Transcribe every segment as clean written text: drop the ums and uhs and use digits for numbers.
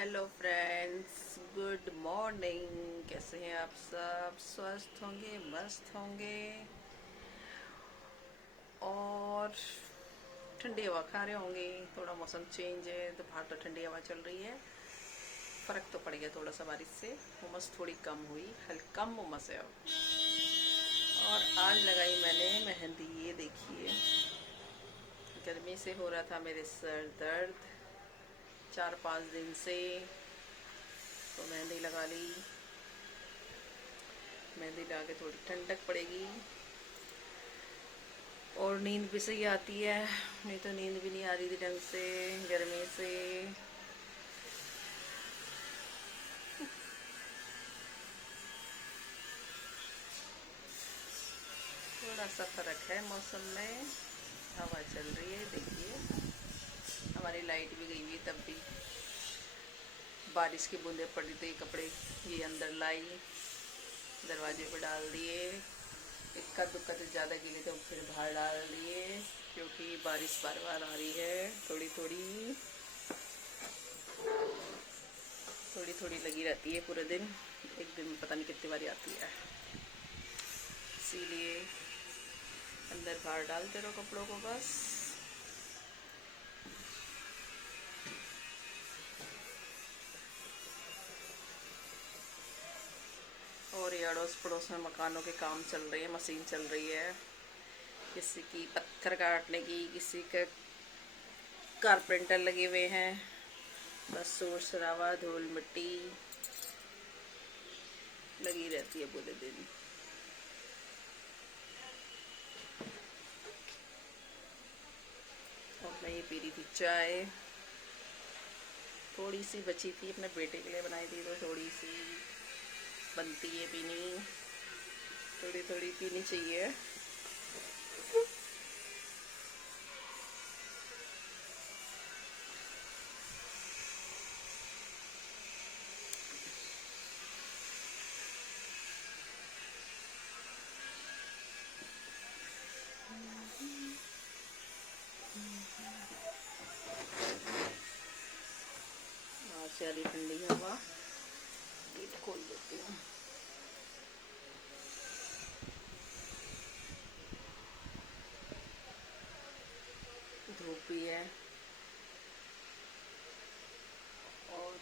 Hello friends, good morning. कैसे हैं आप सब? स्वस्थ होंगे, मस्त होंगे और ठंडी हवा खा रहे होंगे। थोड़ा मौसम चेंज है तो बाहर तो ठंडी हवा चल रही है। फ़र्क तो पड़ गया थोड़ा सा बारिश से, उमस थोड़ी कम हुई, हल्की कम उमस है अब। और आज लगाई मैंने मेहंदी, ये देखिए। गर्मी से हो रहा था मेरे सर दर्द 4-5 दिन से, तो मेहंदी लगा ली। मेहंदी लगा के थोड़ी ठंडक पड़ेगी और नींद भी सही आती है। नहीं तो नींद भी नहीं आ रही थी ढंग से गर्मी से। थोड़ा सा फर्क है मौसम में, हवा चल रही है। देखिए, हमारी लाइट भी गई हुई है, तब भी बारिश की बूंदें पड़ रही थी। कपड़े ये अंदर लाई, दरवाजे पर डाल दिए। इक्का दुक्का तो ज़्यादा गीले तो फिर बाहर डाल दिए, क्योंकि बारिश बार बार आ रही है। थोड़ी थोड़ी थोड़ी थोड़ी लगी रहती है पूरे दिन, एक दिन में पता नहीं कितनी बारी आती है। इसीलिए अंदर बाहर डालते रहो कपड़ों को बस। और ये अड़ोस पड़ोस में मकानों के काम चल रही है, मशीन चल रही है। किसी की पत्थर काटने की, किसी के कारपेंटर लगे हुए हैं। बस शोर शराबा, धूल मिट्टी लगी रहती है पूरे दिन। और मैं ये पी रही थी चाय, थोड़ी सी बची थी, अपने बेटे के लिए बनाई थी, तो थोड़ी सी बनती है पीनी। थोड़ी थोड़ी पीनी चाहिए। आज सारी ठंडी हवा, गेट खोल देती हूँ। धूप भी है और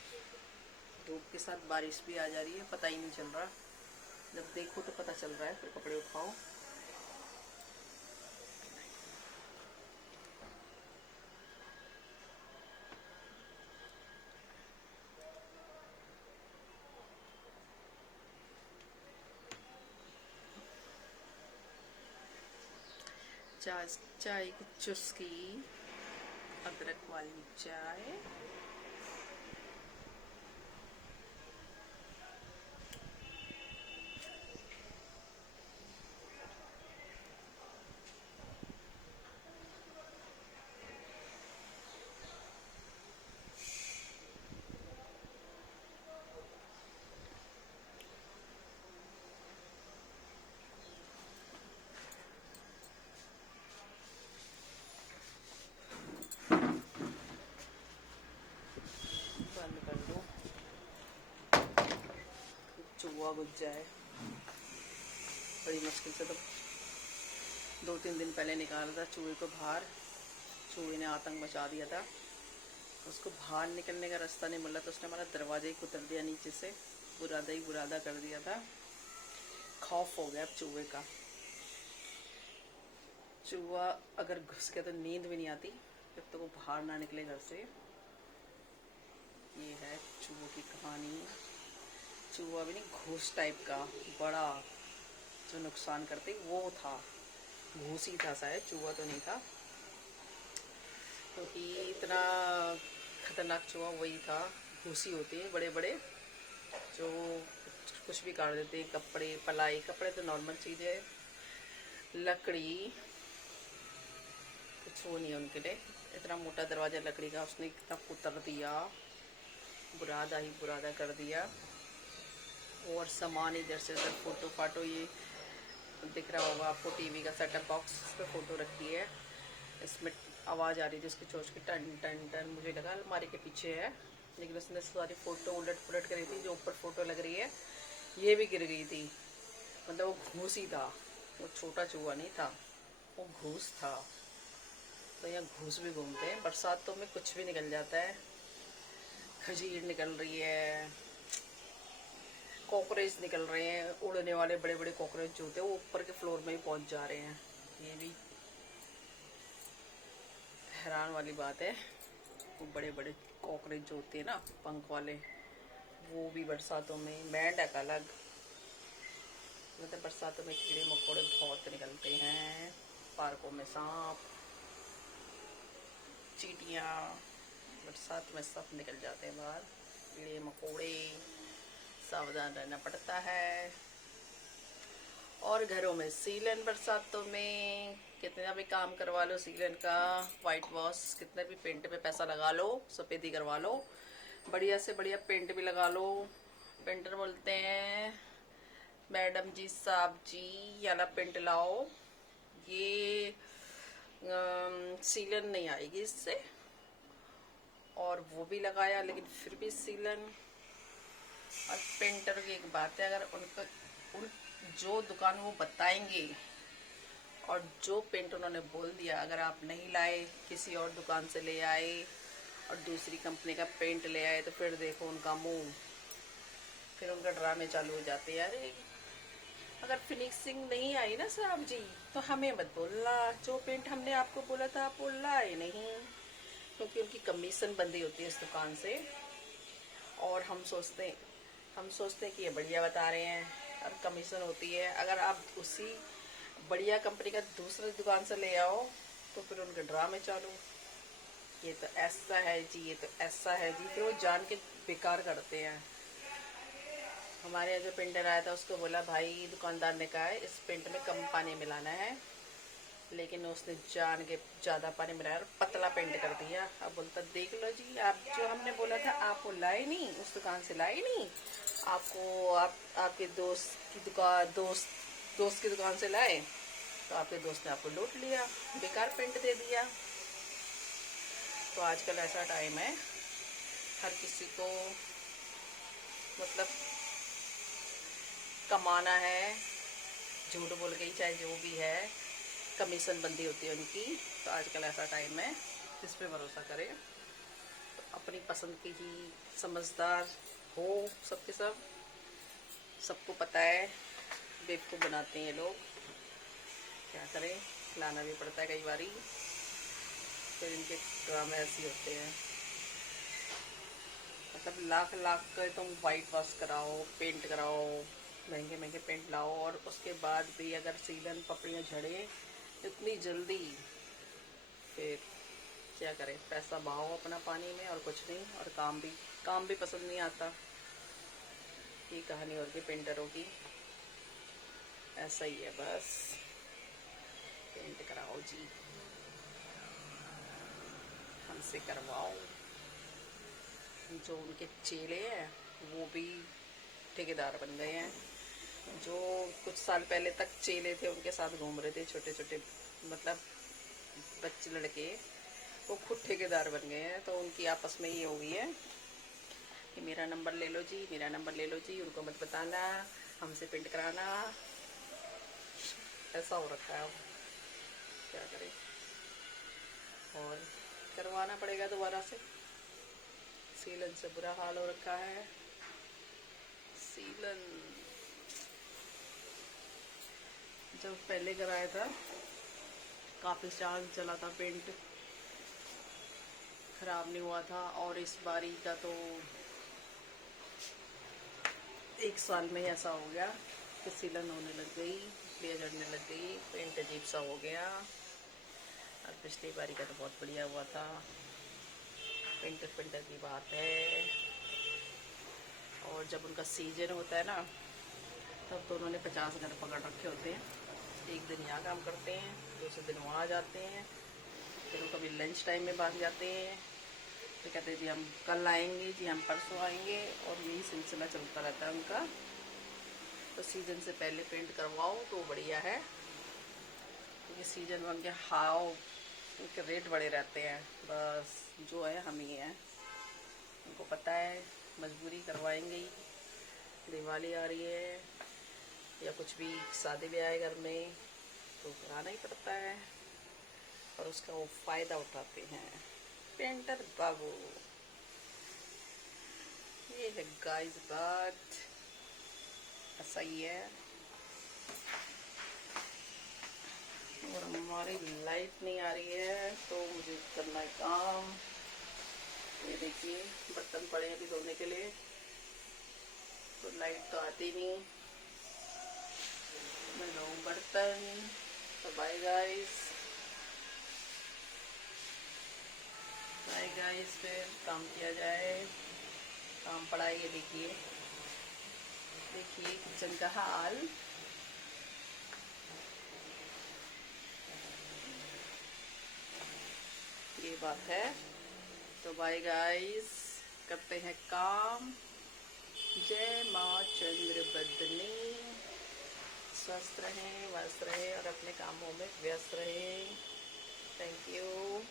धूप के साथ बारिश भी आ जा रही है, पता ही नहीं चल रहा। जब देखो तो पता चल रहा है, फिर कपड़े उठाओ। चाय, चाय की चुस्की, अदरक वाली चाय। बंद कर दो, चूहा घुस जाए। बड़ी मुश्किल से तो 2-3 दिन पहले निकाला था चूहे को बाहर। चूहे ने आतंक मचा दिया था, उसको बाहर निकलने का रास्ता नहीं मिला तो उसने हमारा दरवाजा ही कुतर दिया नीचे से, बुरादा ही बुरादा कर दिया था। खौफ हो गया अब चूहे का। चूहा अगर घुस गया तो नींद भी नहीं आती जब तक तो वो बाहर ना निकले घर से। ये है चूहों की कहानी। चूहा भी नहीं, घूस टाइप का बड़ा जो नुकसान करते वो था। घूस ही था शायद, चूहा तो नहीं था, क्योंकि इतना खतरनाक चूहा वही था। घूसी होते हैं बड़े बड़े, जो कुछ भी काट देते हैं। कपड़े, पलाई, कपड़े तो नॉर्मल चीज़ है, लकड़ी कुछ वो नहीं है उनके लिए। इतना मोटा दरवाज़ा लकड़ी का उसने इतना कुतर दिया, बुरादा ही बुरादा कर दिया। और सामान इधर से उधर, फोटो फाटो, ये दिख रहा होगा आपको टीवी का सेटअप बॉक्स, इस पर फ़ोटो रखी है। इसमें आवाज़ आ रही थी उसकी चोंच की, टन टन टन। मुझे लगा अलमारी के पीछे है, लेकिन उसने सारी फ़ोटो उलट पुलट करी थी। जो ऊपर फ़ोटो लग रही है ये भी गिर गई थी। मतलब वो घूस ही था, वो छोटा चूहा नहीं था, वो घूस था। तो यहाँ घूस भी घूमते हैं बरसातों में, कुछ भी निकल जाता है। खजीर निकल रही है, कॉकरोच निकल रहे हैं, उड़ने वाले बड़े बड़े कॉकरोच जो होते हैं वो ऊपर के फ्लोर में ही पहुंच जा रहे हैं। ये भी हैरान वाली बात है। वो बड़े बड़े कॉकरोच जो होते हैं ना पंख वाले, वो भी बरसातों में, मेंढक अलग। मतलब बरसातों में कीड़े मकोड़े बहुत निकलते हैं। पार्कों में सांप, चींटियाँ, बरसात में सब निकल जाते हैं बाहर, कीड़े मकोड़े। सावधान रहना पड़ता है। और घरों में सीलन, बरसातों में कितना भी काम करवा लो सीलन का, वाइट वॉश, कितने भी पेंट पे पैसा लगा लो, सफ़ेदी करवा लो, बढ़िया से बढ़िया पेंट भी लगा लो, पेंटर बोलते हैं मैडम जी साहब जी ये वाला पेंट लाओ, ये सीलन नहीं आएगी इससे। और वो भी लगाया लेकिन फिर भी सीलन। और पेंटर की एक बात है, अगर उनका उन जो दुकान वो बताएंगे और जो पेंट उन्होंने बोल दिया, अगर आप नहीं लाए, किसी और दुकान से ले आए और दूसरी कंपनी का पेंट ले आए, तो फिर देखो उनका मुंह, फिर उनका ड्रामे चालू हो जाते हैं। अरे अगर फिनिशिंग नहीं आई ना साहब जी तो हमें मत बोलना, जो पेंट हमने आपको बोला था आप वो लाए नहीं। क्योंकि उनकी कमीशन बंदी होती है इस दुकान से। और हम सोचते हैं कि ये बढ़िया बता रहे हैं, और कमीशन होती है। अगर आप उसी बढ़िया कंपनी का दूसरी दुकान से ले आओ तो फिर उनके ड्रामे चालू, ये तो ऐसा है जी, ये तो ऐसा है जी, फिर वो जान के बेकार करते हैं। हमारे यहाँ जो पेंटर आया था उसको बोला भाई, दुकानदार ने कहा है इस पेंट में कम पानी मिलाना है, लेकिन उसने जान के ज़्यादा पानी मिलाया और पतला पेंट कर दिया। अब बोलता देख लो जी, आप जो हमने बोला था आप वो लाए नहीं, उस दुकान से लाए नहीं, आपको आपके दोस्त की दुकान से लाए, तो आपके दोस्त ने आपको लूट लिया, बेकार पेंट दे दिया। तो आजकल ऐसा टाइम है, हर किसी को मतलब कमाना है, झूठ बोल के ही, चाहे जो भी है, कमीशन बंदी होती है उनकी। तो आजकल ऐसा टाइम है, किस पे भरोसा करें। तो अपनी पसंद की ही समझदार हो सबके सब, सबको पता है, बेवकूफ़ बनाते हैं ये लोग, क्या करें, लाना भी पड़ता है कई बारी। फिर इनके ड्रामे ऐसे होते हैं। मतलब लाख लाख का तुम वाइट वॉश कराओ, पेंट कराओ, महंगे महंगे पेंट लाओ, और उसके बाद भी अगर सीलन पपड़ियाँ झड़े इतनी जल्दी, फिर क्या करें, पैसा बहाओ अपना पानी में और कुछ नहीं, और काम भी पसंद नहीं आता। ये कहानी और की पेंटरों की ऐसा ही है, बस पेंट कराओ जी, हमसे करवाओ। जो उनके चेले हैं वो भी ठेकेदार बन गए हैं। जो कुछ साल पहले तक चेले थे उनके साथ घूम रहे थे, छोटे छोटे मतलब बच्चे लड़के, वो खुद ठेकेदार बन गए हैं। तो उनकी आपस में ये हो गई है कि मेरा नंबर ले लो जी, मेरा नंबर ले लो जी, उनको मत बताना, हमसे पेंट कराना। ऐसा हो रखा है, अब क्या करें, और करवाना पड़ेगा दोबारा से। सीलन से बुरा हाल हो रखा है। सीलन जब पहले कराया था काफ़ी साल चला था, पेंट खराब नहीं हुआ था। और इस बारी का तो 1 साल में ही ऐसा हो गया कि सीलन होने लग गई, प्लेयर जड़ने लग गई, पेंट अजीब सा हो गया। और पिछली बारी का तो बहुत बढ़िया हुआ था। पेंटर की बात है। और जब उनका सीजन होता है ना, तब तो उन्होंने 50 घर पकड़ रखे होते हैं। एक दिन यहाँ काम करते हैं, दूसरे दिन वहाँ जाते हैं, फिर वो कभी लंच टाइम में भाग जाते हैं, फिर कहते हैं जी हम कल आएंगे, जी हम परसों आएंगे, और यही सिलसिला चलता रहता है उनका। तो सीज़न से पहले पेंट करवाओ तो बढ़िया है, क्योंकि सीजन में उनके हाव उनके रेट बड़े रहते हैं, बस जो है हम ही हैं, उनको पता है मजबूरी करवाएंगे ही। दिवाली आ रही है या कुछ भी शादी ब्याह है घर में तो कराना ही पड़ता है, और उसका वो फ़ायदा उठाते हैं पेंटर बाबू। ये है गाइस बात, ऐसा ही है। और हमारी लाइट नहीं आ रही है तो मुझे करना है काम। ये देखिए बर्तन पड़े हैं अभी धोने के लिए, तो लाइट तो आती नहीं, मैं धोऊं बर्तन। तो बाय गाइस, बाय गाइस, फिर काम किया जाए। काम पड़ा है, ये देखिए, देखिए किचन का हाल। ये बात है। तो बाय गाइस, करते हैं काम। जय माँ चंद्र बदनी। स्वस्थ रहें, मस्त रहें और अपने कामों में व्यस्त रहें। Thank you.